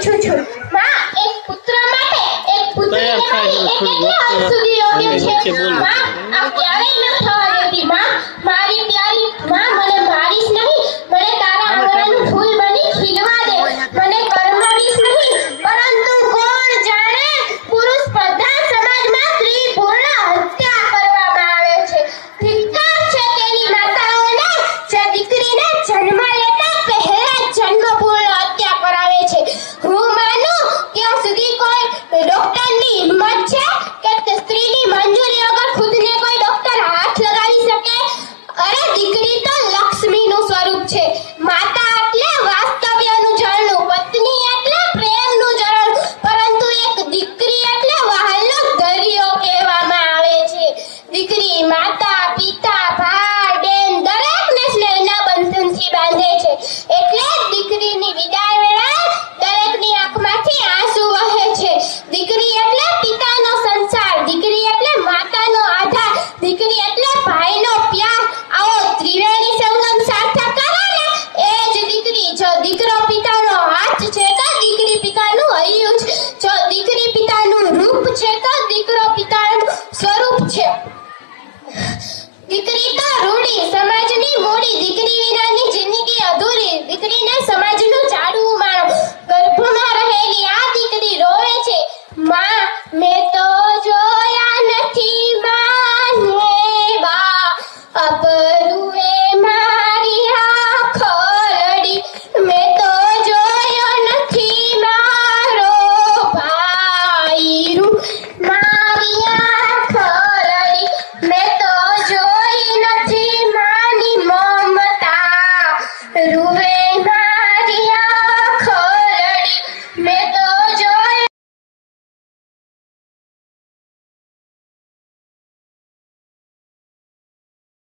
ઈચ્છું છું. માં, એક પુત્ર માટે એક પુત્રીને મળી એટલે કે હદ સુધી યોગ્ય છે. માં, આ ક્યારેય ન થવા દેતી. માં, મારી પ્યારી માં, મને મારીશ નહીં, મને તારા આંગણાનું ફૂલ બની ખીલવા દે. મને કરમાવીશ નહીં, પરંતુ કોણ જાણે પુરુષ પ્રધાન સમાજમાં સ્ત્રી ભ્રૂણ હત્યા કરવામાં આવે છે. ધિક્કાર છે તેની માતાઓને જે દીકરીને જન્મ લેતા પહેલા જન્મ ભ્રૂણ હત્યા કરાવે છે. હું માનું ત્યાં સુધી કોઈ ડોક્ટરની હિંમત છે કે તે સ્ત્રીની મંજૂરી વગર ખુદને કોઈ ડોક્ટર હાથ લગાવી શકે? અરે દીકરી તો લક્ષ્મીનું સ્વરૂપ છે. માતા એટલે વાસ્તવ્યનું ઝરણું, પત્ની એટલે પ્રેમનું ઝરણું, પરંતુ એક દીકરી એટલે વહાલનો દરિયો કહેવામાં આવે છે. દીકરી માતા, પિતા, ભાઈ, બેન દરેકને સ્નેહના બંધનથી બાંધે છે. એટલે જ દીકરીની વિદાય વેળાએ દરેકની આંખમાંથી આંસુ વહે છે. દીકરી એટલે પિતાનો સંસાર, દીકરી એટલે માતાનો આધાર, દીકરી એટલે ભાઈનો પ્યાર. આવો ત્રિવેણી સંગમ સાર્થક કરે ને એ જ દીકરી. જો દીકરો પિતાનો હાથ છે